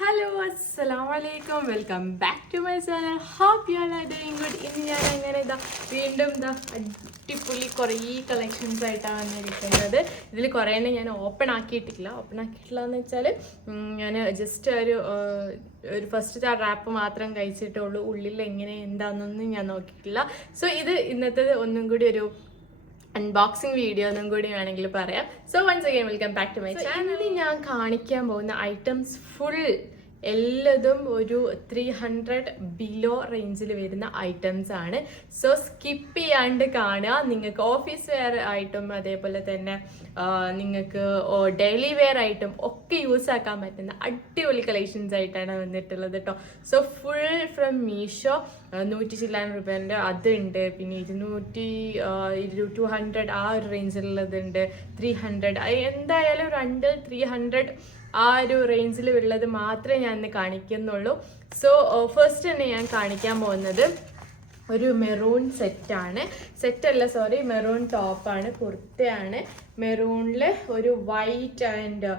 Hello അസ്സലാമലൈക്കും, welcome back to my channel. Hope you are doing good. ഇന്ന് ഞാൻ അങ്ങനെ വീണ്ടും അടിപൊളി കുറേ കളക്ഷൻസ് ആയിട്ടാണ് വന്നിരിക്കുന്നത്. ഇതിൽ കുറേ ഞാൻ ഓപ്പൺ ആക്കിയിട്ടില്ല എന്ന് വെച്ചാൽ ഞാൻ ജസ്റ്റ് ഒരു ഫസ്റ്റ് റാപ്പ് മാത്രം കഴിച്ചിട്ടുള്ളൂ. ഉള്ളിൽ എങ്ങനെ എന്താണെന്നൊന്നും ഞാൻ നോക്കിയിട്ടില്ല. സോ ഇത് ഇന്നത്തെ ഒന്നും കൂടി ഒരു അൺബോക്സിങ് വീഡിയോ ഒന്നും കൂടി വേണമെങ്കിൽ പറയാം. So once again welcome back to my channel. ഞാൻ കാണിക്കാൻ പോകുന്ന ഐറ്റംസ് ഫുൾ എല്ലതും ഒരു 300 ബിലോ റേഞ്ചിൽ വരുന്ന ഐറ്റംസ് ആണ്. സോ സ്കിപ്പ് ചെയ്യാണ്ട് കാണുക. നിങ്ങൾക്ക് ഓഫീസ് വെയർ ആയിട്ടും അതേപോലെ തന്നെ നിങ്ങൾക്ക് ഡെയിലി വെയർ ആയിട്ടും ഒക്കെ യൂസ് ആക്കാൻ പറ്റുന്ന അടിപൊളി കളക്ഷൻസ് ആയിട്ടാണ് വന്നിട്ടുള്ളത് കേട്ടോ. So full from Meesho. 100 ചില്ലാൻ രൂപേൻ്റെ അതുണ്ട്, പിന്നെ 200 ആ ഒരു റേഞ്ചിലുള്ളതുണ്ട്, 300 എന്തായാലും ഒരു 300 ആ ഒരു റേഞ്ചിൽ ഉള്ളത് മാത്രമേ ഞാൻ ഇന്ന് കാണിക്കുന്നുള്ളൂ. സോ ഫസ്റ്റ് തന്നെ ഞാൻ കാണിക്കാൻ പോകുന്നത് ഒരു മെറൂൺ മെറൂൺ ടോപ്പാണ്, കുർത്തയാണ്. മെറൂണിൽ ഒരു വൈറ്റ് ആൻഡ്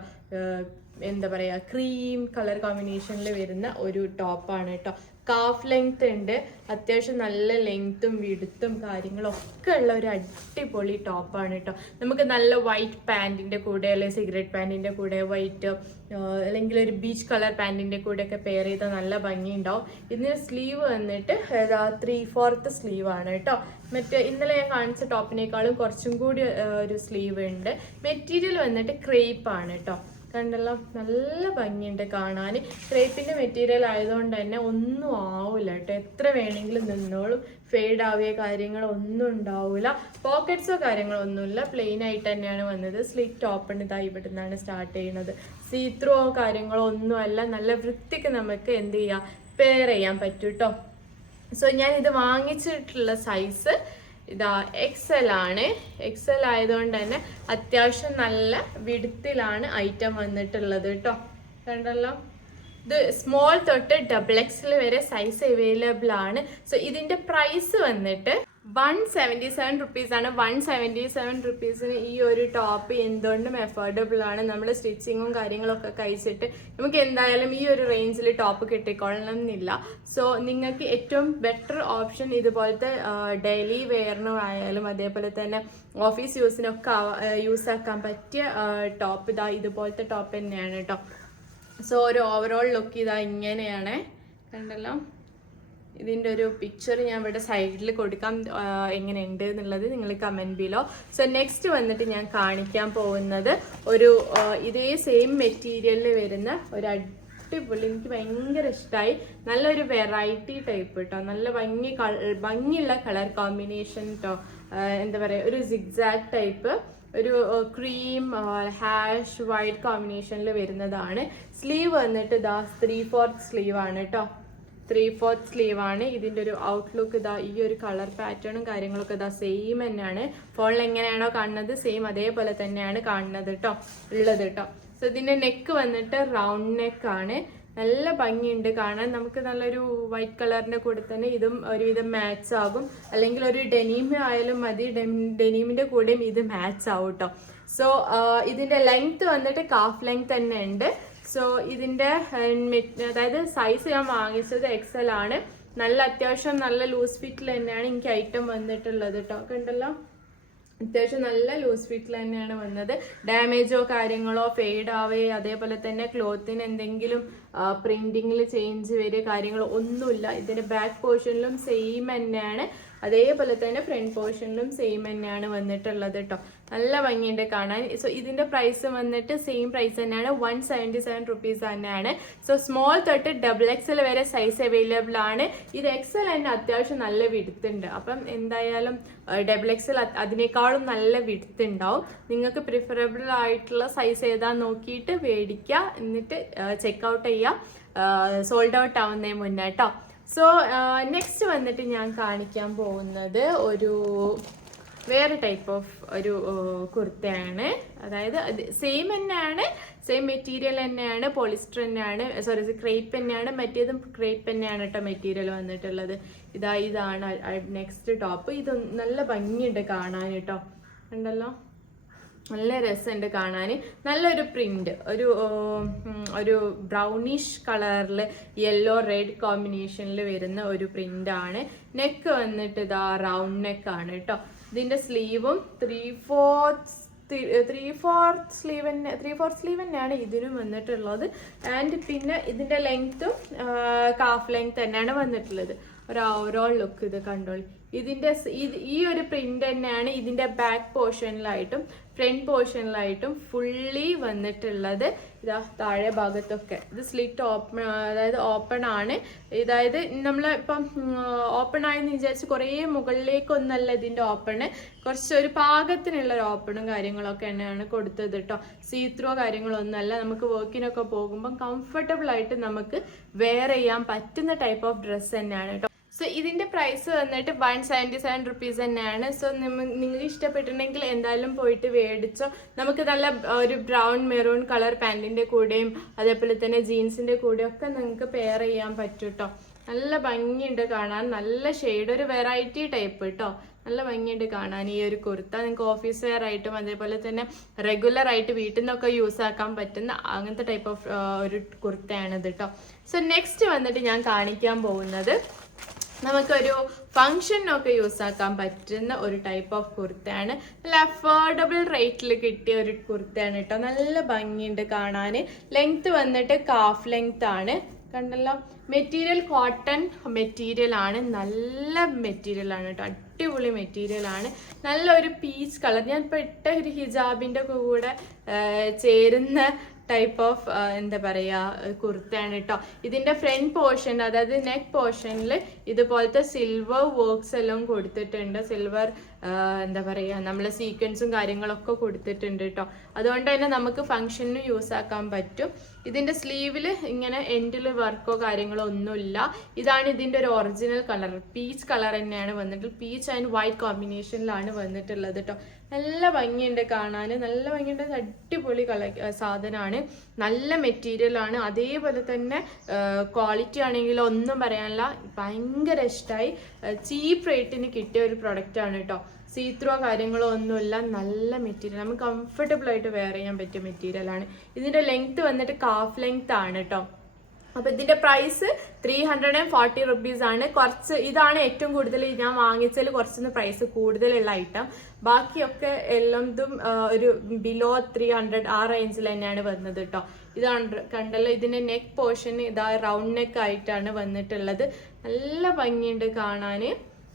എന്താ പറയുക ക്രീം കളർ കോമ്പിനേഷനിൽ വരുന്ന ഒരു ടോപ്പാണ് കേട്ടോ. കാഫ് ലെങ്ത് ഉണ്ട്, അത്യാവശ്യം നല്ല ലെങ്ത്തും വിടുത്തും കാര്യങ്ങളൊക്കെ ഉള്ള ഒരു അടിപൊളി ടോപ്പാണ് കേട്ടോ. നമുക്ക് നല്ല വൈറ്റ് പാൻറ്റിൻ്റെ കൂടെ അല്ലെങ്കിൽ സിഗരറ്റ് പാൻറ്റിൻ്റെ കൂടെ വൈറ്റ് അല്ലെങ്കിൽ ഒരു ബീച്ച് കളർ പാൻറ്റിൻ്റെ കൂടെ ഒക്കെ പെയർ ചെയ്താൽ നല്ല ഭംഗിയുണ്ടാവും. ഇതിന് സ്ലീവ് വന്നിട്ട് 3/4 സ്ലീവാണ് കേട്ടോ. മറ്റേ ഇന്നലെ ഞാൻ കാണിച്ച ടോപ്പിനേക്കാളും കുറച്ചും കൂടി ഒരു സ്ലീവ് ഉണ്ട്. മെറ്റീരിയൽ വന്നിട്ട് ക്രേപ്പാണ് കേട്ടോ. കണ്ടല്ലോ, നല്ല ഭംഗിയുണ്ട് കാണാൻ. ക്രേപ്പിൻ്റെ മെറ്റീരിയൽ ആയതുകൊണ്ട് തന്നെ ഒന്നും ആവില്ല കേട്ടോ. എത്ര വേണമെങ്കിലും നിന്നോളും, ഫെയ്ഡ് ആവുകയോ കാര്യങ്ങളോ ഒന്നും ഉണ്ടാവില്ല. പോക്കറ്റ്സോ കാര്യങ്ങളോ ഒന്നുമില്ല, പ്ലെയിൻ ആയിട്ട് തന്നെയാണ് വന്നത്. സ്ലിറ്റ് ടോപ്പിന് ഇതാ ഇവിടെ നിന്നാണ് സ്റ്റാർട്ട് ചെയ്യുന്നത്. സീത്രോ കാര്യങ്ങളോ ഒന്നുമല്ല, നല്ല വൃത്തിക്ക് നമുക്ക് എന്ത് ചെയ്യാം, പെയർ ചെയ്യാൻ പറ്റും കേട്ടോ. സോ ഞാൻ ഇത് വാങ്ങിച്ചിട്ടുള്ള സൈസ് ഇതാ XL ആണ്. XL ആയതുകൊണ്ട് തന്നെ അത്യാവശ്യം നല്ല വിടുത്തിലാണ് ഐറ്റം വന്നിട്ടുള്ളത് കേട്ടോ. കണ്ടല്ലോ, ഇത് സ്മോൾ തൊട്ട് XXL വരെ സൈസ് അവൈലബിൾ ആണ്. സോ ഇതിന്റെ പ്രൈസ് വന്നിട്ട് 177 റുപ്പീസാണ്. 177 റുപ്പീസിന് ഈ ഒരു ടോപ്പ് എന്തുകൊണ്ടും അഫോർഡബിൾ ആണ്. നമ്മൾ സ്റ്റിച്ചിങ്ങും കാര്യങ്ങളൊക്കെ കഴിച്ചിട്ട് നമുക്ക് എന്തായാലും ഈ ഒരു റേഞ്ചിൽ ടോപ്പ് കിട്ടിക്കൊള്ളണം എന്നില്ല. സോ നിങ്ങൾക്ക് ഏറ്റവും ബെറ്റർ ഓപ്ഷൻ ഇതുപോലത്തെ ഡെയിലി വെയറിനും ആയാലും അതേപോലെ തന്നെ ഓഫീസ് യൂസിനൊക്കെ യൂസ് ആക്കാൻ പറ്റിയ ടോപ്പ് ഇതുപോലത്തെ ടോപ്പ് തന്നെയാണ് കേട്ടോ. സോ ഒരു ഓവറോൾ ലുക്ക് ഇതാ ഇങ്ങനെയാണ്. കണ്ടല്ലോ, ഇതിൻ്റെ ഒരു പിക്ചർ ഞാൻ ഇവിടെ സൈഡിൽ കൊടുക്കാം, എങ്ങനെയുണ്ട് എന്നുള്ളത് നിങ്ങൾ കമൻറ്റ് ബിലോ. സോ നെക്സ്റ്റ് വന്നിട്ട് ഞാൻ കാണിക്കാൻ പോകുന്നത് ഒരു ഇതേ സെയിം മെറ്റീരിയലിൽ വരുന്ന ഒരു അടിപൊളി, എനിക്ക് ഭയങ്കര ഇഷ്ടമായി, നല്ലൊരു വെറൈറ്റി ടൈപ്പ് കേട്ടോ. നല്ല ഭംഗിയുള്ള കളർ കോമ്പിനേഷൻ കേട്ടോ. എന്താ പറയുക, ഒരു സിഗ്സാഗ് ടൈപ്പ്, ഒരു ക്രീം ഹാഷ് വൈറ്റ് കോമ്പിനേഷനിൽ വരുന്നതാണ്. സ്ലീവ് വന്നിട്ട് 3/4 സ്ലീവാണ് കേട്ടോ. 3/4 സ്ലീവാണ്. ഇതിൻ്റെ ഒരു ഔട്ട്ലുക്ക് ഈ ഒരു കളർ പാറ്റേണും കാര്യങ്ങളൊക്കെ സെയിം തന്നെയാണ്. ഫോണിൽ എങ്ങനെയാണോ കാണുന്നത് സെയിം അതേപോലെ തന്നെയാണ് കാണുന്നത് കേട്ടോ, ഉള്ളത് കേട്ടോ. സോ ഇതിൻ്റെ നെക്ക് വന്നിട്ട് റൗണ്ട് നെക്കാണ്. നല്ല ഭംഗിയുണ്ട് കാണാൻ. നമുക്ക് നല്ലൊരു വൈറ്റ് കളറിൻ്റെ കൂടെ തന്നെ ഇതും ഒരുവിധം മാച്ച് ആകും, അല്ലെങ്കിൽ ഒരു ഡെനീം ആയാലും മതി, ഡെനീമിൻ്റെ കൂടെയും ഇത് മാച്ച് ആവും കേട്ടോ. സോ ഇതിൻ്റെ ലെങ്ത് വന്നിട്ട് കാഫ് ലെങ്ത് തന്നെ ഉണ്ട്. സോ ഇതിൻ്റെ അതായത് സൈസ് ഞാൻ വാങ്ങിച്ചത് XL ആണ്. നല്ല അത്യാവശ്യം നല്ല ലൂസ് ഫിറ്റിൽ തന്നെയാണ് എനിക്ക് ഐറ്റം വന്നിട്ടുള്ളത് കേട്ടോ. കണ്ടല്ലോ, അത്യാവശ്യം നല്ല ലൂസ് ഫിറ്റിൽ തന്നെയാണ് വന്നത്. ഡാമേജോ കാര്യങ്ങളോ ഫെയ്ഡ് ആവേ അതേപോലെ തന്നെ ക്ലോത്തിന് എന്തെങ്കിലും പ്രിന്റിങ്ങിൽ ചേഞ്ച് വരിക കാര്യങ്ങളോ ഒന്നുമില്ല. ഇതിൻ്റെ ബാക്ക് പോർഷനിലും സെയിം തന്നെയാണ്, അതേപോലെ തന്നെ ഫ്രണ്ട് പോർഷനിലും സെയിം തന്നെയാണ് വന്നിട്ടുള്ളത് കേട്ടോ. നല്ല ഭംഗിയുണ്ട് കാണാൻ. സോ ഇതിൻ്റെ പ്രൈസ് വന്നിട്ട് സെയിം പ്രൈസ് തന്നെയാണ്, 177 റുപ്പീസ് തന്നെയാണ്. സോ സ്മോൾ തൊട്ട് XXL വരെ സൈസ് അവൈലബിൾ ആണ്. ഇത് XL തന്നെ അത്യാവശ്യം നല്ല വിടുത്തുണ്ട്. അപ്പം എന്തായാലും XXL അതിനേക്കാളും നല്ല വിടുത്തുണ്ടാവും. നിങ്ങൾക്ക് പ്രിഫറബിൾ ആയിട്ടുള്ള സൈസ് ഏതാന്ന് നോക്കിയിട്ട് മേടിക്കുക, എന്നിട്ട് ചെക്കൗട്ട് ചെയ്യുക സോൾഡ് ഔട്ട് ആവുന്നതിന് മുന്നേ കേട്ടോ. സോ നെക്സ്റ്റ് വന്നിട്ട് ഞാൻ കാണിക്കാൻ പോകുന്നത് ഒരു വേറെ ടൈപ്പ് ഓഫ് ഒരു കുർത്തയാണ്. അതായത് സെയിം തന്നെയാണ്, സെയിം മെറ്റീരിയൽ തന്നെയാണ്, പോളിസ്റ്റർ തന്നെയാണ്, ക്രേപ്പ് തന്നെയാണ്, മറ്റേതും ക്രേപ്പ് തന്നെയാണ് കേട്ടോ മെറ്റീരിയൽ വന്നിട്ടുള്ളത്. ഇതാണ് നെക്സ്റ്റ് ടോപ്പ്. ഇത് നല്ല ഭംഗിയുണ്ട് കാണാൻ കേട്ടോ. ഉണ്ടല്ലോ, നല്ല രസമുണ്ട് കാണാൻ. നല്ലൊരു പ്രിന്റ്, ഒരു ബ്രൗണിഷ് കളറിൽ യെല്ലോ റെഡ് കോമ്പിനേഷനിൽ വരുന്ന ഒരു പ്രിന്റ് ആണ്. നെക്ക് വന്നിട്ട് ഇതാ റൗണ്ട് നെക്ക് ആണ് കേട്ടോ. ഇതിന്റെ സ്ലീവും 3/4 സ്ലീവ് തന്നെയാണ് ഇതിനും വന്നിട്ടുള്ളത്. ആൻഡ് പിന്നെ ഇതിന്റെ ലെങ്ത്തും കാഫ് ലെങ്ത് തന്നെയാണ് വന്നിട്ടുള്ളത്. ഒരു ഓവറോൾ ലുക്ക് ഇത് കണ്ടോളി. ഇതിന്റെ ഈ ഒരു പ്രിന്റ് തന്നെയാണ് ഇതിന്റെ ബാക്ക് പോർഷനിലായിട്ടും ഫ്രണ്ട് പോർഷനിലായിട്ടും ഫുള്ളി വന്നിട്ടുള്ളത്. ഇതാ താഴെ ഭാഗത്തൊക്കെ ഇത് സ്ലിറ്റ് ഓപ്പൺ, അതായത് ഓപ്പൺ ആണ്. അതായത് നമ്മൾ ഇപ്പം ഓപ്പൺ ആയെന്ന് വിചാരിച്ച് കുറേ മുകളിലേക്കൊന്നല്ല ഇതിന്റെ ഓപ്പണ്, കുറച്ച് ഒരു പാകത്തിനുള്ള ഒരു ഓപ്പണും കാര്യങ്ങളൊക്കെ തന്നെയാണ് കൊടുത്തത് കേട്ടോ. സീത്രോ കാര്യങ്ങളൊന്നുമല്ല. നമുക്ക് വർക്കിനൊക്കെ പോകുമ്പോൾ കംഫർട്ടബിൾ ആയിട്ട് നമുക്ക് വെയർ ചെയ്യാൻ പറ്റുന്ന ടൈപ്പ് ഓഫ് ഡ്രസ്സ് തന്നെയാണ് കേട്ടോ. സോ ഇതിന്റെ പ്രൈസ് വന്നിട്ട് 177 റുപ്പീസ് തന്നെയാണ്. സോ നിങ്ങൾക്ക് ഇഷ്ടപ്പെട്ടിട്ടുണ്ടെങ്കിൽ എന്തായാലും പോയിട്ട് മേടിച്ചോ. നമുക്ക് നല്ല ഒരു ബ്രൗൺ മെറൂൺ കളർ പാൻറ്റിന്റെ കൂടെയും അതേപോലെ തന്നെ ജീൻസിന്റെ കൂടെയും ഒക്കെ നിങ്ങൾക്ക് പെയർ ചെയ്യാൻ പറ്റും കേട്ടോ. നല്ല ഭംഗിയുണ്ട് കാണാൻ, നല്ല ഷെയ്ഡ്, ഒരു വെറൈറ്റി ടൈപ്പ് കേട്ടോ. നല്ല ഭംഗിയുണ്ട് കാണാൻ ഈ ഒരു കുർത്ത. നിങ്ങൾക്ക് ഓഫീസ് വെയർ ആയിട്ടും അതേപോലെ തന്നെ റെഗുലർ ആയിട്ട് വീട്ടിൽ നിന്നൊക്കെ യൂസ് ആക്കാൻ പറ്റുന്ന അങ്ങനത്തെ ടൈപ്പ് ഓഫ് ഒരു കുർത്തയാണിത് കേട്ടോ. സോ നെക്സ്റ്റ് വന്നിട്ട് ഞാൻ കാണിക്കാൻ പോകുന്നത് നമുക്കൊരു ഫംഗ്ഷനൊക്കെ യൂസ് ആക്കാൻ പറ്റുന്ന ഒരു ടൈപ്പ് ഓഫ് കുർത്തയാണ്. നല്ല അഫോർഡബിൾ റേറ്റിൽ കിട്ടിയ ഒരു കുർത്തയാണ് കേട്ടോ. നല്ല ഭംഗിയുണ്ട് കാണാൻ. ലെങ്ത് വന്നിട്ട് കാഫ് ലെങ്ത് ആണ്, കണ്ടല്ലോ. മെറ്റീരിയൽ കോട്ടൺ മെറ്റീരിയൽ ആണ്, നല്ല മെറ്റീരിയൽ ആണ് കേട്ടോ. അടിപൊളി മെറ്റീരിയൽ ആണ്. നല്ലൊരു പീച്ച് കളർ, ഞാൻ ഇപ്പോൾ ഇട്ട ഒരു ഹിജാബിൻ്റെ കൂടെ ചേരുന്ന ടൈപ്പ് ഓഫ് എന്താ പറയുക കുർത്തയാണ് കേട്ടോ. ഇതിൻ്റെ ഫ്രണ്ട് പോർഷൻ, അതായത് നെക്ക് പോർഷനിൽ ഇതുപോലത്തെ സിൽവർ വർക്ക്സ് എല്ലാം കൊടുത്തിട്ടുണ്ട്. സിൽവർ എന്താ പറയുക നമ്മൾ സീക്വൻസും കാര്യങ്ങളൊക്കെ കൊടുത്തിട്ടുണ്ട് കേട്ടോ. അതുകൊണ്ട് തന്നെ നമുക്ക് ഫംഗ്ഷന് യൂസ് ആക്കാൻ പറ്റും. ഇതിൻ്റെ സ്ലീവിൽ ഇങ്ങനെ എൻഡിൽ വർക്കോ കാര്യങ്ങളോ ഒന്നുമില്ല. ഇതാണ് ഇതിൻ്റെ ഒരു ഒറിജിനൽ കളർ, പീച്ച് കളർ തന്നെയാണ് വന്നിട്ടുള്ളത്. പീച്ച് ആൻഡ് വൈറ്റ് കോമ്പിനേഷനിലാണ് വന്നിട്ടുള്ളത് കേട്ടോ. നല്ല ഭംഗിയുണ്ട് കാണാൻ, നല്ല ഭംഗിയുണ്ട്. അടിപൊളി സാധനമാണ്, നല്ല മെറ്റീരിയൽ ആണ്. അതേപോലെ തന്നെ ക്വാളിറ്റി ആണെങ്കിലും ഒന്നും പറയാനില്ല, ഭയങ്കര ഇഷ്ടമായി. ചീപ്പ് റേറ്റിന് കിട്ടിയ ഒരു പ്രൊഡക്റ്റ് ആണ് കേട്ടോ. സീത്രോ കാര്യങ്ങളോ ഒന്നുമില്ല, നല്ല മെറ്റീരിയൽ, നമുക്ക് കംഫർട്ടബിൾ ആയിട്ട് വെയർ ചെയ്യാൻ പറ്റിയ മെറ്റീരിയൽ ആണ്. ഇതിന്റെ ലെങ്ത് വന്നിട്ട് കാഫ് ലെങ്ത് ആണ് കേട്ടോ. അപ്പൊ ഇതിന്റെ പ്രൈസ് 340 റുപ്പീസ് ആണ്. കുറച്ച് ഇതാണ് ഏറ്റവും കൂടുതൽ ഞാൻ വാങ്ങിച്ചതിൽ കുറച്ചൊന്ന് പ്രൈസ് കൂടുതലുള്ള ഐറ്റം. ബാക്കിയൊക്കെ എല്ലാതും ഒരു ബിലോ 300 ആ റേഞ്ചിൽ തന്നെയാണ് വന്നത് കേട്ടോ. ഇതാണ് കണ്ടല്ലോ. ഇതിന്റെ നെക്ക് പോർഷൻ ഇതാ റൗണ്ട് നെക്ക് ആയിട്ടാണ് വന്നിട്ടുള്ളത്. നല്ല ഭംഗിയുണ്ട് കാണാന്.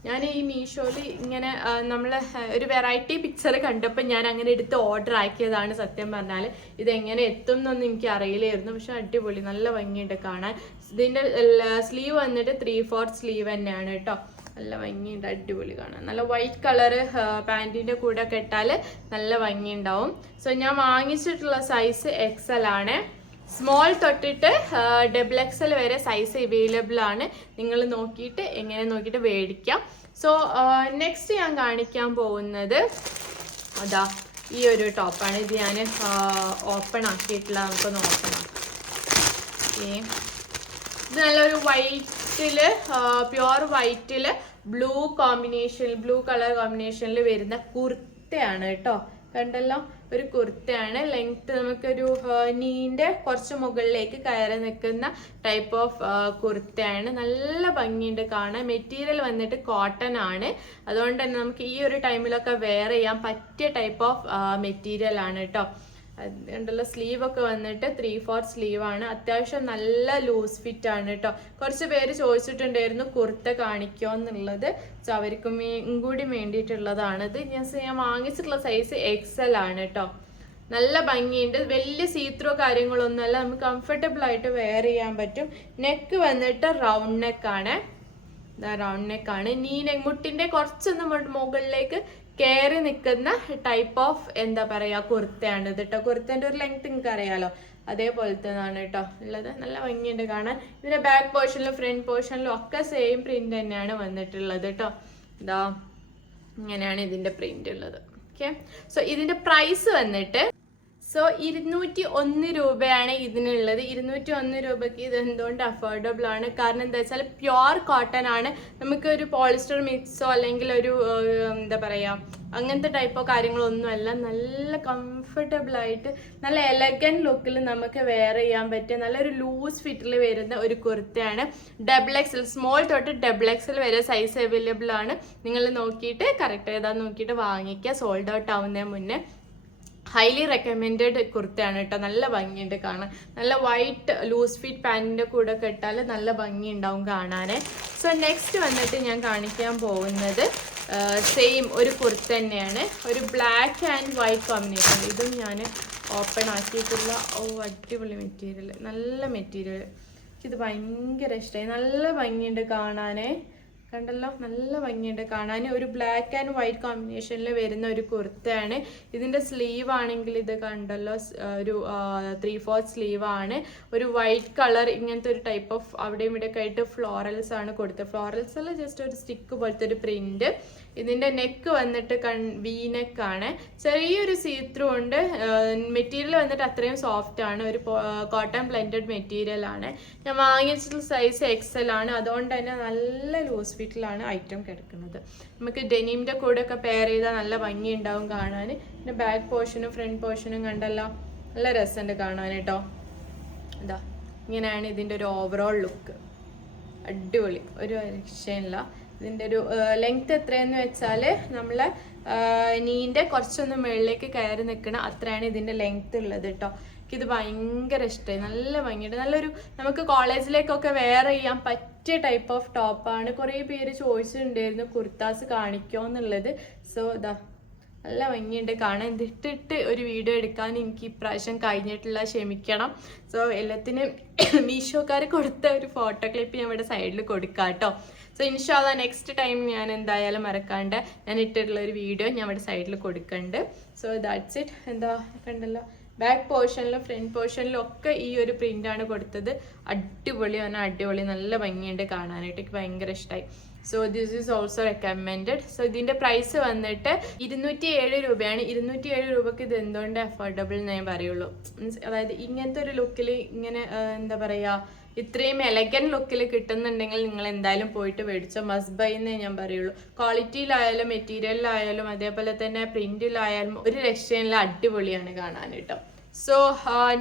ഞാൻ ഈ മീഷോയിൽ ഇങ്ങനെ നമ്മൾ ഒരു വെറൈറ്റി പിക്ചർ കണ്ടപ്പോൾ ഞാൻ അങ്ങനെ എടുത്ത് ഓർഡർ ആക്കിയതാണ്. സത്യം പറഞ്ഞാൽ ഇതെങ്ങനെ എത്തും എന്നൊന്നും എനിക്ക് അറിയില്ലായിരുന്നു. പക്ഷെ അടിപൊളി, നല്ല ഭംഗിയുണ്ട് കാണാൻ. ഇതിൻ്റെ സ്ലീവ് വന്നിട്ട് 3/4 സ്ലീവ് തന്നെയാണ് കേട്ടോ. നല്ല ഭംഗിയുണ്ട്, അടിപൊളി കാണാൻ. നല്ല വൈറ്റ് കളറ് പാൻറ്റിൻ്റെ കൂടെ ഒക്കെ ഇട്ടാൽ നല്ല ഭംഗിയുണ്ടാവും. സോ ഞാൻ വാങ്ങിച്ചിട്ടുള്ള സൈസ് XL ആണ്. സ്മോൾ തൊട്ടിട്ട് XXL വരെ സൈസ് അവൈലബിൾ ആണ്. നിങ്ങൾ നോക്കിയിട്ട് നോക്കിയിട്ട് മേടിക്കാം. സോ നെക്സ്റ്റ് ഞാൻ കാണിക്കാൻ പോകുന്നത് അതാ ഈ ഒരു ടോപ്പാണ്. ഇത് ഞാൻ ഓപ്പൺ ആക്കിയിട്ടില്ല, നമുക്കൊന്ന് ഓപ്പൺ ആക്കാം. ഇത് നല്ലൊരു വൈറ്റിൽ, പ്യുവർ വൈറ്റിൽ ബ്ലൂ കളർ കോമ്പിനേഷനിൽ വരുന്ന കുർത്തയാണ് കേട്ടോ. കണ്ടല്ലോ, ഒരു കുർത്തയാണ്. ലെങ്ത് നമുക്കൊരു നീന്റെ കുറച്ച് മുകളിലേക്ക് കയറി നിൽക്കുന്ന ടൈപ്പ് ഓഫ് കുർത്തയാണ്. നല്ല ഭംഗിയുണ്ട് കാണാൻ. മെറ്റീരിയൽ വന്നിട്ട് കോട്ടൺ ആണ്. അതുകൊണ്ട് തന്നെ നമുക്ക് ഈ ഒരു ടൈമിലൊക്കെ വെയർ ചെയ്യാൻ പറ്റിയ ടൈപ്പ് ഓഫ് മെറ്റീരിയൽ ആണ് കേട്ടോ. അതുകൊണ്ടുള്ള സ്ലീവ് ഒക്കെ വന്നിട്ട് 3/4 സ്ലീവ് ആണ്. അത്യാവശ്യം നല്ല ലൂസ് ഫിറ്റ് ആണ് കേട്ടോ. കുറച്ച് പേര് ചോദിച്ചിട്ടുണ്ടായിരുന്നു കുർത്ത കാണിക്കോ എന്നുള്ളത്. സോ അവർക്കും കൂടി വേണ്ടിയിട്ടുള്ളതാണിത്. ഞാൻ വാങ്ങിച്ചിട്ടുള്ള സൈസ് XL ആണ് കേട്ടോ. നല്ല ഭംഗിയുണ്ട്. വലിയ സീത്രോ കാര്യങ്ങളൊന്നുമല്ല, നമുക്ക് കംഫർട്ടബിൾ ആയിട്ട് വെയർ ചെയ്യാൻ പറ്റും. നെക്ക് വന്നിട്ട് റൗണ്ട് നെക്കാണ്. റൗണ്ട് നെക്കാണ്. മുട്ടിന്റെ കുറച്ചൊന്ന് മുകളിലേക്ക് കയറി നിൽക്കുന്ന ടൈപ്പ് ഓഫ് എന്താ പറയാ കുർത്തയാണ് ഇത് കേട്ടോ. കുർത്തേന്റെ ഒരു ലെങ്ത് നിങ്ങൾക്ക് അറിയാലോ, അതേപോലത്തേതാണ് കേട്ടോ ഉള്ളത്. നല്ല ഭംഗിയുണ്ട് കാണാൻ. ഇതിന്റെ ബാക്ക് പോർഷനിലും ഫ്രണ്ട് പോർഷനിലും ഒക്കെ സെയിം പ്രിന്റ് തന്നെയാണ് വന്നിട്ടുള്ളത് കേട്ടോ. ഇതാ ഇങ്ങനെയാണ് ഇതിന്റെ പ്രിന്റ് ഉള്ളത്. ഓക്കെ, സോ ഇതിന്റെ പ്രൈസ് വന്നിട്ട് സോ 201 രൂപയാണ് ഇതിനുള്ളത്. 201 രൂപയ്ക്ക് ഇത് എന്തുകൊണ്ട് അഫോർഡബിൾ ആണ്? കാരണം എന്താ വെച്ചാൽ പ്യുവർ കോട്ടൺ ആണ്. നമുക്ക് ഒരു പോളിസ്റ്റർ മിക്സോ അല്ലെങ്കിൽ ഒരു എന്താ പറയുക അങ്ങനത്തെ ടൈപ്പോ കാര്യങ്ങളൊന്നും അല്ല. നല്ല കംഫർട്ടബിൾ ആയിട്ട് നല്ല എലഗന്റ് ലുക്കിൽ നമുക്ക് വെയർ ചെയ്യാൻ പറ്റിയ നല്ലൊരു ലൂസ് ഫിറ്റിൽ വരുന്ന ഒരു കുർത്തയാണ്. XXL സ്മോൾ തൊട്ട് XXL വരെ സൈസ് അവൈലബിൾ ആണ്. നിങ്ങൾ നോക്കിയിട്ട് കറക്റ്റ് ഏതാന്ന് നോക്കിയിട്ട് വാങ്ങിക്കുക. സോൾഡ് ഔട്ട് ആവുന്നതിന് മുന്നേ. ഹൈലി റെക്കമെൻഡഡ് കുർത്തയാണ് കേട്ടോ. നല്ല ഭംഗിയുണ്ട് കാണാൻ. നല്ല വൈറ്റ് ലൂസ് ഫിറ്റ് പാൻറ്റിൻ്റെ കൂടെ ഒക്കെ ഇട്ടാൽ നല്ല ഭംഗി ഉണ്ടാവും കാണാൻ. സോ നെക്സ്റ്റ് വന്നിട്ട് ഞാൻ കാണിക്കാൻ പോകുന്നത് സെയിം ഒരു കുർത്ത തന്നെയാണ്. ഒരു ബ്ലാക്ക് ആൻഡ് വൈറ്റ് കോമ്പിനേഷൻ. ഇതും ഞാൻ ഓപ്പൺ ആക്കിയിട്ടുള്ള അടിപൊളി മെറ്റീരിയൽ, നല്ല മെറ്റീരിയൽ. ഇത് ഭയങ്കര ഇഷ്ടമായി. നല്ല ഭംഗിയുണ്ട് കാണാൻ. കണ്ടല്ലോ, നല്ല ഭംഗിയുണ്ട് കാണാൻ. ഒരു ബ്ലാക്ക് ആൻഡ് വൈറ്റ് കോമ്പിനേഷനിൽ വരുന്ന ഒരു കുർത്തയാണ്. ഇതിൻ്റെ സ്ലീവ് ആണെങ്കിൽ ഇത് കണ്ടല്ലോ, ഒരു 3/4 സ്ലീവ് ആണ്. ഒരു വൈറ്റ് കളർ ഇങ്ങനത്തെ ഒരു ടൈപ്പ് ഓഫ് അവിടെയും ഇവിടെയൊക്കെ ആയിട്ട് ഫ്ലോറൽസ് ആണ് കൊടുത്തത്. ഫ്ലോറൽസ് അല്ല, ജസ്റ്റ് ഒരു സ്റ്റിക്ക് പോലത്തെ ഒരു പ്രിന്റ്. ഇതിൻ്റെ നെക്ക് വന്നിട്ട് വി നെക്കാണ്. ചെറിയൊരു സീത്രൂ ഉണ്ട്. മെറ്റീരിയൽ വന്നിട്ട് അത്രയും സോഫ്റ്റ് ആണ്. ഒരു കോട്ടൺ ബ്ലെൻഡഡ് മെറ്റീരിയൽ ആണ്. ഞാൻ വാങ്ങിച്ചിട്ടുള്ള സൈസ് XL ആണ്. അതുകൊണ്ട് തന്നെ നല്ല ലൂസ് ഫിറ്റിലാണ് ഐറ്റം കിടക്കുന്നത്. നമുക്ക് ഡെനിമിൻ്റെ കൂടെ ഒക്കെ പെയർ ചെയ്താൽ നല്ല ഭംഗി ഉണ്ടാവും കാണാൻ. പിന്നെ ബാക്ക് പോർഷനും ഫ്രണ്ട് പോർഷനും കണ്ടല്ലോ, നല്ല രസമുണ്ട് കാണാൻ കേട്ടോ. ഇതാ ഇങ്ങനെയാണ് ഇതിൻ്റെ ഒരു ഓവറോൾ ലുക്ക്. അടിപൊളി, ഒരു രക്ഷയില്ല. ഇതിൻ്റെ ഒരു ലെങ്ത് എത്രയെന്ന് വെച്ചാൽ നമ്മൾ നീൻ്റെ കുറച്ചൊന്ന് മുകളിലേക്ക് കയറി നിൽക്കണം, അത്രയാണ് ഇതിൻ്റെ ലെങ്ത് ഉള്ളത് കേട്ടോ. ഇത് ഭയങ്കര ഇഷ്ടമായി. നല്ല ഭംഗിയുണ്ട്. നല്ലൊരു നമുക്ക് കോളേജിലേക്കൊക്കെ വെയർ ചെയ്യാൻ പറ്റിയ ടൈപ്പ് ഓഫ് ടോപ്പാണ്. കുറേ പേര് ചോദിച്ചിട്ടുണ്ടായിരുന്നു കുർത്താസ് കാണിക്കോ എന്നുള്ളത്. സോ ഇതാ നല്ല ഭംഗിയുണ്ട് കാണാൻ. ഇതിട്ടിട്ട് ഒരു വീഡിയോ എടുക്കാൻ എനിക്ക് ഇപ്രാവശ്യം കഴിഞ്ഞിട്ടുള്ള, ക്ഷമിക്കണം. സോ എല്ലാത്തിനും മീഷോക്കാർ കൊടുത്ത ഒരു ഫോട്ടോ ക്ലിപ്പ് ഞാൻ ഇവിടെ സൈഡിൽ കൊടുക്കാം കേട്ടോ. സോ ഇൻഷാല്ലാ നെക്സ്റ്റ് ടൈം ഞാൻ എന്തായാലും മറക്കാണ്ട് ഞാൻ ഇട്ടിട്ടുള്ള ഒരു വീഡിയോ ഞാൻ ഇവിടെ സൈഡിൽ കൊടുക്കുന്നുണ്ട്. So that's it. എന്താ കണ്ടല്ലോ, ബാക്ക് പോർഷനിലും ഫ്രണ്ട് പോർഷനിലും ഒക്കെ ഈ ഒരു പ്രിൻ്റാണ് കൊടുത്തത്. അടിപൊളി പറഞ്ഞാൽ അടിപൊളി, നല്ല ഭംഗിയുണ്ട് കാണാനായിട്ട്. എനിക്ക് ഭയങ്കര ഇഷ്ടമായി. So this is also recommended. So ഇതിൻ്റെ പ്രൈസ് വന്നിട്ട് 207 രൂപയാണ്. 207 രൂപയ്ക്ക് ഇത് എന്തുകൊണ്ട് അഫോർഡബിൾ എന്ന് ഞാൻ പറയുള്ളൂ. മീൻസ് അതായത് ഇങ്ങനത്തെ ഒരു ലുക്കിൽ ഇങ്ങനെ എന്താ പറയുക ഇത്രയും എലഗൻ ലുക്കിൽ കിട്ടുന്നുണ്ടെങ്കിൽ നിങ്ങൾ എന്തായാലും പോയിട്ട് മേടിച്ചോ. മസ്റ്റ് ബൈ എന്നേ ഞാൻ പറയുള്ളൂ. ക്വാളിറ്റിയിലായാലും മെറ്റീരിയലിലായാലും അതേപോലെ തന്നെ പ്രിന്റിലായാലും ഒരു രക്ഷയില്ല, അടിപൊളിയാണ് കാണാൻ കേട്ടോ. സോ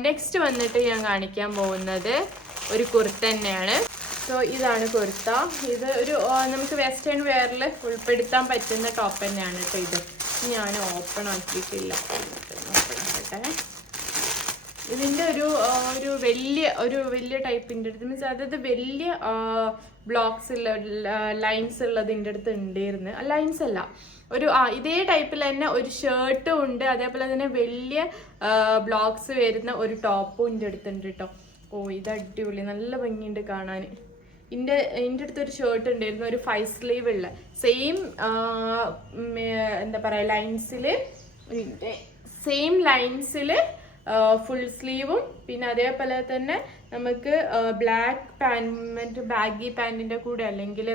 നെക്സ്റ്റ് വന്നിട്ട് ഞാൻ കാണിക്കാൻ പോകുന്നത് ഒരു കുർത്ത തന്നെയാണ്. സോ ഇതാണ് കുർത്ത. ഇത് ഒരു നമുക്ക് വെസ്റ്റേൺ വെയറിൽ ഉൾപ്പെടുത്താൻ പറ്റുന്ന ടോപ്പ് തന്നെയാണ് കേട്ടോ. ഇത് ഞാൻ ഓപ്പൺ ആക്കിയിട്ടില്ല. ഇതിൻ്റെ ഒരു വലിയ ടൈപ്പിൻ്റെ അടുത്ത് മീൻസ് അതായത് വലിയ ബ്ലോക്സ് ഉള്ള ലൈൻസ് ഉള്ളത് ഇതിൻ്റെ അടുത്ത് ഉണ്ടായിരുന്നു. ലൈൻസ് അല്ല, ഒരു ഇതേ ടൈപ്പിൽ തന്നെ ഒരു ഷർട്ടും ഉണ്ട്. അതേപോലെ തന്നെ വലിയ ബ്ലോക്സ് വരുന്ന ഒരു ടോപ്പും ഇതിൻ്റെ അടുത്തുണ്ട് കേട്ടോ. ഇത് അടിപൊളി, നല്ല ഭംഗിയുണ്ട് കാണാൻ. എൻ്റെ അടുത്തൊരു ഷർട്ട് ഉണ്ടായിരുന്നു, ഒരു 5 സ്ലീവ് ഉള്ള സെയിം എന്താ പറയുക ലൈൻസിൽ ഫുൾ സ്ലീവും പിന്നെ അതേപോലെ തന്നെ നമുക്ക് ബ്ലാക്ക് പാൻറ് ബാഗി പാൻറ്റിൻ്റെ കൂടെ അല്ലെങ്കിൽ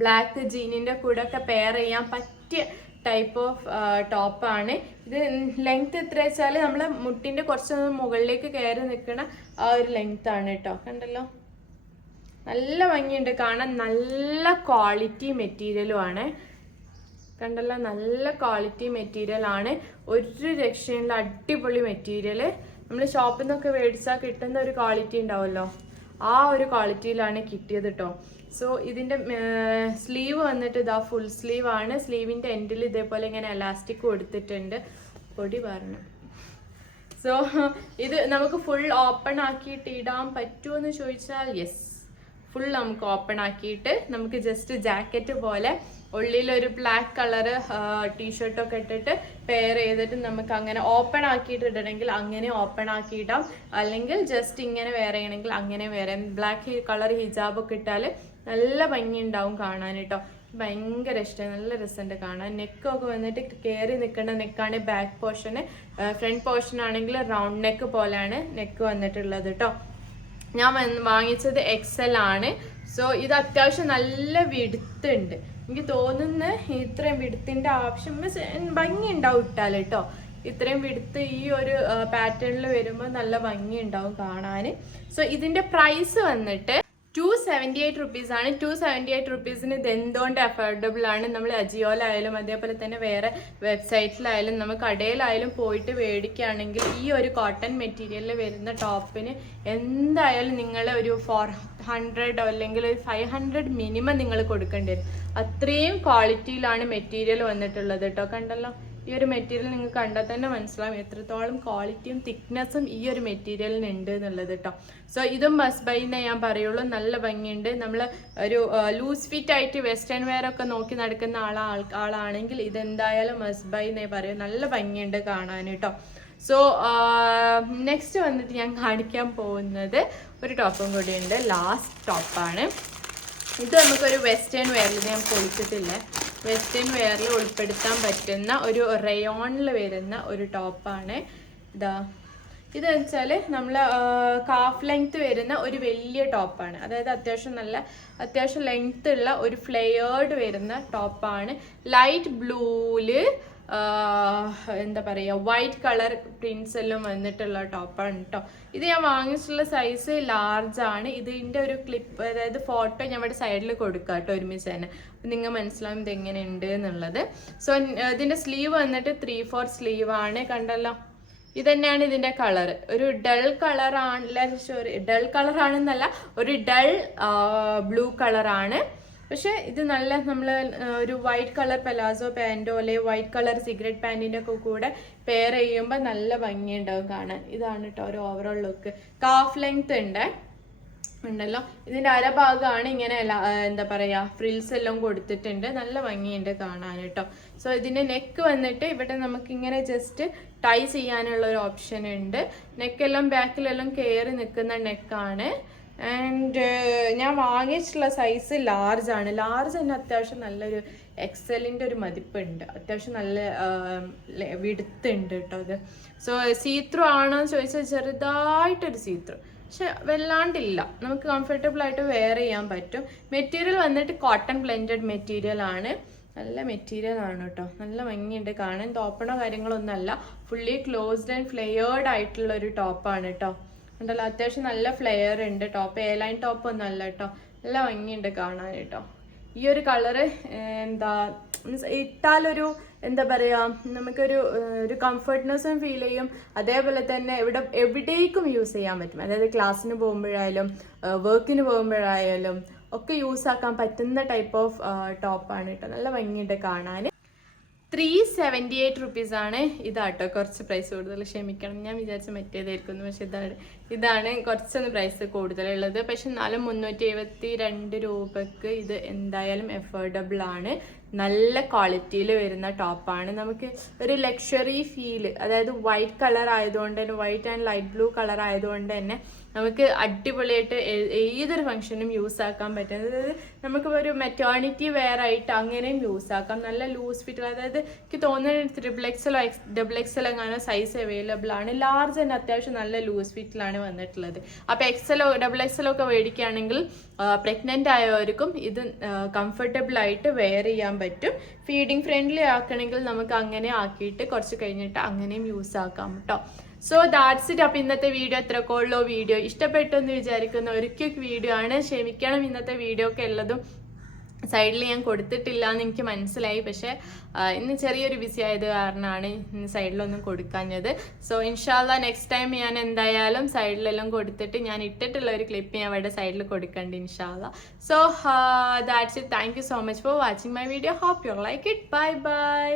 ബ്ലാക്ക് ജീനിൻ്റെ കൂടെ ഒക്കെ പെയർ ചെയ്യാൻ പറ്റിയ ടൈപ്പ് ഓഫ് ടോപ്പാണ്. ഇത് ലെങ്ത് എത്ര വെച്ചാൽ നമ്മൾ മുട്ടിൻ്റെ കുറച്ചൊന്ന് മുകളിലേക്ക് കയറി നിൽക്കുന്ന ആ ഒരു ലെങ്ത് ആണ് കേട്ടോ. കണ്ടല്ലോ, നല്ല ഭംഗിയുണ്ട് കാണാൻ. നല്ല ക്വാളിറ്റി മെറ്റീരിയലും ആണ്. കണ്ടല്ലോ, നല്ല ക്വാളിറ്റി മെറ്റീരിയൽ ആണ്. ഒരു രക്ഷയില്ല, അടിപൊളി മെറ്റീരിയൽ. നമ്മൾ ഷോപ്പിൽ നിന്നൊക്കെ മേടിച്ചാൽ കിട്ടുന്ന ഒരു ക്വാളിറ്റി ഉണ്ടാവുമല്ലോ, ആ ഒരു ക്വാളിറ്റിയിലാണ് കിട്ടിയത് കേട്ടോ. സോ ഇതിൻ്റെ സ്ലീവ് വന്നിട്ട് ഇതാ ഫുൾ സ്ലീവ് ആണ്. സ്ലീവിൻ്റെ എൻഡിൽ ഇതേപോലെ ഇങ്ങനെ എലാസ്റ്റിക് കൊടുത്തിട്ടുണ്ട്. പൊടി പറഞ്ഞു. സോ ഇത് നമുക്ക് ഫുൾ ഓപ്പൺ ആക്കിയിട്ട് ഇടാൻ പറ്റുമോ എന്ന് ചോദിച്ചാൽ യെസ്, ഫുൾ നമുക്ക് ഓപ്പൺ ആക്കിയിട്ട് നമുക്ക് ജസ്റ്റ് ജാക്കറ്റ് പോലെ ഉള്ളിലൊരു ബ്ലാക്ക് കളറ് ടീഷർട്ടൊക്കെ ഇട്ടിട്ട് പെയർ ചെയ്തിട്ട് നമുക്ക് അങ്ങനെ ഓപ്പൺ ആക്കിയിട്ട് ഇടണമെങ്കിൽ അങ്ങനെ ഓപ്പൺ ആക്കി ഇടാം. അല്ലെങ്കിൽ ജസ്റ്റ് ഇങ്ങനെ വെയർ ചെയ്യണമെങ്കിൽ അങ്ങനെ വേറെ ബ്ലാക്ക് കളർ ഹിജാബൊക്കെ ഇട്ടാൽ നല്ല ഭംഗി ഉണ്ടാവും കാണാൻ കേട്ടോ. ഭയങ്കര ഇഷ്ടമായി, നല്ല രസമുണ്ട് കാണാൻ. നെക്കൊക്കെ വന്നിട്ട് കയറി നിൽക്കുന്ന നെക്കാണ് ബാക്ക് പോർഷന്. ഫ്രണ്ട് പോർഷൻ ആണെങ്കിൽ റൗണ്ട് നെക്ക് പോലെയാണ് നെക്ക് വന്നിട്ടുള്ളത് കേട്ടോ. ഞാൻ വാങ്ങിച്ചത് XL ആണ്. സോ ഇത് അത്യാവശ്യം നല്ല വിടുത്തുണ്ട്. എനിക്ക് തോന്നുന്നു ഇത്രയും വിടുത്തിൻ്റെ ആവശ്യം ഭംഗി ഉണ്ടാവും ഇട്ടാൽ കേട്ടോ. ഇത്രയും വിടുത്ത് ഈ ഒരു പാറ്റേണിൽ വരുമ്പോൾ നല്ല ഭംഗി ഉണ്ടാവും കാണാൻ. സോ ഇതിന്റെ പ്രൈസ് വന്നിട്ട് 278 റുപ്പീസാണ്. 278 റുപ്പീസിന് ഇത് എന്തുകൊണ്ട് അഫോർഡബിൾ ആണ്. നമ്മൾ അജിയോയിലായാലും അതേപോലെ തന്നെ വേറെ വെബ്സൈറ്റിലായാലും നമ്മൾ കടയിലായാലും പോയിട്ട് മേടിക്കുകയാണെങ്കിൽ ഈ ഒരു കോട്ടൺ മെറ്റീരിയലിൽ വരുന്ന ടോപ്പിന് എന്തായാലും നിങ്ങൾ ഒരു 400 അല്ലെങ്കിൽ 500 മിനിമം നിങ്ങൾ കൊടുക്കേണ്ടി വരും. അത്രയും ക്വാളിറ്റിയിലാണ് മെറ്റീരിയൽ വന്നിട്ടുള്ളത് കേട്ടോ. കണ്ടല്ലോ, ഈ ഒരു മെറ്റീരിയൽ നിങ്ങൾക്ക് കണ്ടാൽ തന്നെ മനസ്സിലാവും എത്രത്തോളം ക്വാളിറ്റിയും തിക്നെസ്സും ഈ ഒരു മെറ്റീരിയലിന് ഉണ്ട് എന്നുള്ളത് കേട്ടോ. സോ ഇതും മസ്റ്റ് ബൈ എന്നേ ഞാൻ പറയുള്ളൂ. നല്ല ഭംഗിയുണ്ട്. നമ്മൾ ഒരു ലൂസ് ഫിറ്റ് ആയിട്ട് വെസ്റ്റേൺ വെയർ ഒക്കെ നോക്കി നടക്കുന്ന ആളാണെങ്കിൽ ഇതെന്തായാലും മസ്റ്റ് ബൈ എന്നേ പറയും. നല്ല ഭംഗിയുണ്ട് കാണാൻ കേട്ടോ. സോ നെക്സ്റ്റ് വന്നിട്ട് ഞാൻ കാണിക്കാൻ പോകുന്നത് ഒരു ടോപ്പും കൂടിയുണ്ട്. ലാസ്റ്റ് ടോപ്പാണ് ഇത്. നമുക്കൊരു വെസ്റ്റേൺ വെയറിൽ ഞാൻ പൊളിച്ചിട്ടില്ല, വെസ്റ്റേൺ വെയറിൽ ഉൾപ്പെടുത്താൻ പറ്റുന്ന ഒരു റയോണിൽ വരുന്ന ഒരു ടോപ്പാണ് ഇതാ. ഇതെന്ന് വെച്ചാൽ നമ്മൾ കാഫ് ലെങ്ത് വരുന്ന ഒരു വലിയ ടോപ്പാണ്. അതായത് അത്യാവശ്യം ലെങ്ത് ഉള്ള ഒരു ഫ്ലെയേർഡ് വരുന്ന ടോപ്പാണ്. ലൈറ്റ് ബ്ലൂവില് എന്താ പറയുക വൈറ്റ് കളർ പ്രിൻസ് എല്ലാം വന്നിട്ടുള്ള ടോപ്പാണ് കേട്ടോ. ഇത് ഞാൻ വാങ്ങിച്ചിട്ടുള്ള സൈസ് ലാർജ് ആണ്. ഇതിൻ്റെ ഒരു ക്ലിപ്പ്, അതായത് ഫോട്ടോ ഞാൻ ഇവിടെ സൈഡിൽ കൊടുക്കാം കേട്ടോ ഒരുമിച്ച് തന്നെ. അപ്പം നിങ്ങൾ മനസ്സിലാവും ഇത് എങ്ങനെയുണ്ട് എന്നുള്ളത്. സോ ഇതിൻ്റെ സ്ലീവ് വന്നിട്ട് 3/4 സ്ലീവ് ആണ്. കണ്ടല്ലോ, ഇതന്നെയാണ് ഇതിൻ്റെ കളർ. ഒരു ഡൾ കളറാണ്, ഡൾ കളറാണെന്നല്ല, ഒരു ഡൾ ബ്ലൂ കളറാണ്. പക്ഷെ ഇത് നല്ല നമ്മൾ ഒരു വൈറ്റ് കളർ പെലാസോ പാൻറ്റോ അല്ലെങ്കിൽ വൈറ്റ് കളർ സിഗരറ്റ് പാൻറ്റിൻ്റെ ഒക്കെ കൂടെ പെയർ ചെയ്യുമ്പോൾ നല്ല ഭംഗിയുണ്ടാവും കാണാൻ. ഇതാണ് കേട്ടോ ഒരു ഓവറോൾ ലുക്ക്. കാഫ് ലെങ്ത് ഉണ്ടല്ലോ. ഇതിൻ്റെ അരഭാഗമാണ് ഇങ്ങനെ എന്താ പറയുക ഫ്രിൽസ് എല്ലാം കൊടുത്തിട്ടുണ്ട്. നല്ല ഭംഗിയുണ്ട് കാണാൻ കേട്ടോ. സോ ഇതിൻ്റെ നെക്ക് വന്നിട്ട് ഇവിടെ നമുക്കിങ്ങനെ ജസ്റ്റ് ടൈ ചെയ്യാനുള്ള ഒരു ഓപ്ഷൻ ഉണ്ട്. നെക്കെല്ലാം ബാക്കിലെല്ലാം കയറി നിൽക്കുന്ന നെക്കാണ്. ആൻഡ് ഞാൻ വാങ്ങിച്ചിട്ടുള്ള സൈസ് ലാർജ് ആണ്. ലാർജ് തന്നെ അത്യാവശ്യം നല്ലൊരു എക്സലിൻ്റെ ഒരു മതിപ്പുണ്ട്. അത്യാവശ്യം നല്ല വിടുത്തുണ്ട് കേട്ടോ ഇത്. സോ സീത്രൂ ആണോ എന്ന് ചോദിച്ചാൽ ചെറുതായിട്ടൊരു സീത്രൂ, പക്ഷെ വല്ലാണ്ടില്ല. നമുക്ക് കംഫർട്ടബിൾ ആയിട്ട് വെയർ ചെയ്യാൻ പറ്റും. മെറ്റീരിയൽ വന്നിട്ട് കോട്ടൺ ബ്ലെൻഡഡ് മെറ്റീരിയൽ ആണ്. നല്ല മെറ്റീരിയൽ ആണ് കേട്ടോ. നല്ല ഭംഗിയുണ്ട് കാണാൻ. ഇത് ഓപ്പണോ കാര്യങ്ങളൊന്നും അല്ല, ഫുള്ളി ക്ലോസ്ഡ് ആൻഡ് ഫ്ലെയേർഡ് ആയിട്ടുള്ള ഒരു ടോപ്പാണ് കേട്ടോ. ഉണ്ടല്ലോ, അത്യാവശ്യം നല്ല ഫ്ലെയർ ഉണ്ട്. ടോപ്പ് എ ലൈൻ ടോപ്പ് ഒന്നും അല്ല കേട്ടോ. നല്ല ഭംഗിയുണ്ട് കാണാൻ കേട്ടോ. ഈ ഒരു കളറ് എന്താ ഇട്ടാലൊരു എന്താ പറയുക നമുക്കൊരു കംഫർട്ട്നെസ്സും ഫീൽ ചെയ്യും. അതേപോലെ തന്നെ എവിടേക്കും യൂസ് ചെയ്യാൻ പറ്റും. അതായത് ക്ലാസ്സിന് പോകുമ്പോഴായാലും വർക്കിന് പോകുമ്പോഴായാലും ഒക്കെ യൂസ് ആക്കാൻ പറ്റുന്ന ടൈപ്പ് ഓഫ് ടോപ്പാണ് കേട്ടോ. നല്ല ഭംഗിയുണ്ട് കാണാൻ. 378 റുപ്പീസാണ്. ഇതാട്ടോ കുറച്ച് പ്രൈസ് കൂടുതൽ, ക്ഷമിക്കണം. ഞാൻ വിചാരിച്ച മറ്റേതായിരിക്കുന്നു, പക്ഷെ ഇതാണ് കുറച്ചൊന്ന് പ്രൈസ് കൂടുതലുള്ളത്. പക്ഷെ എന്നാലും 372 രൂപക്ക് ഇത് എന്തായാലും അഫോർഡബിൾ ആണ്. നല്ല ക്വാളിറ്റിയിൽ വരുന്ന ടോപ്പാണ്. നമുക്ക് ഒരു ലക്ഷറി ഫീല്, അതായത് വൈറ്റ് കളർ ആയതുകൊണ്ട് തന്നെ, white and light blue colour ആയതുകൊണ്ട് തന്നെ നമുക്ക് അടിപൊളിയായിട്ട് ഏതൊരു ഫംഗ്ഷനും യൂസ് ആക്കാൻ പറ്റും. അതായത് നമുക്ക് ഒരു മെറ്റേണിറ്റി വെയർ ആയിട്ട് അങ്ങനെയും യൂസ് ആക്കാം. നല്ല ലൂസ് ഫിറ്റ്, അതായത് എനിക്ക് തോന്നുന്നത് 3XL XXL അങ്ങനെ സൈസ് അവൈലബിൾ ആണ്. ലാർജ് തന്നെ അത്യാവശ്യം നല്ല ലൂസ് ഫിറ്റിലാണ് വന്നിട്ടുള്ളത്. അപ്പോൾ XL XXL ഒക്കെ മേടിക്കുകയാണെങ്കിൽ പ്രഗ്നൻ്റ് ആയവർക്കും ഇത് കംഫർട്ടബിൾ ആയിട്ട് വെയർ ചെയ്യാൻ പറ്റും. ഫീഡിങ് ഫ്രണ്ട്ലി ആക്കണമെങ്കിൽ നമുക്ക് അങ്ങനെ ആക്കിയിട്ട് കുറച്ച് കഴിഞ്ഞിട്ട് അങ്ങനെയും യൂസ് ആക്കാം കേട്ടോ. So that's it. അപ്പോൾ ഇന്നത്തെ വീഡിയോ എത്രയൊക്കെ ഉള്ളൂ. വീഡിയോ ഇഷ്ടപ്പെട്ടു എന്ന് വിചാരിക്കുന്ന ഒരു ക്വിക്ക് വീഡിയോ ആണ്. ക്ഷമിക്കണം, ഇന്നത്തെ വീഡിയോ ഒക്കെ ഉള്ളതും സൈഡിൽ ഞാൻ കൊടുത്തിട്ടില്ല എന്ന് എനിക്ക് മനസ്സിലായി. പക്ഷേ ഇന്ന് ചെറിയൊരു ബിസി ആയത് കാരണമാണ് ഇന്ന് സൈഡിലൊന്നും കൊടുക്കാഞ്ഞത്. സോ ഇൻഷാല്ലാ നെക്സ്റ്റ് ടൈം ഞാൻ എന്തായാലും സൈഡിലെല്ലാം കൊടുത്തിട്ട് ഞാൻ ഇട്ടിട്ടുള്ള ഒരു ക്ലിപ്പ് ഞാൻ അവിടെ സൈഡിൽ കൊടുക്കണ്ട് ഇൻഷാല്ലാ. So that's it. Thank you so much for watching my video. Hope you like it. Bye by.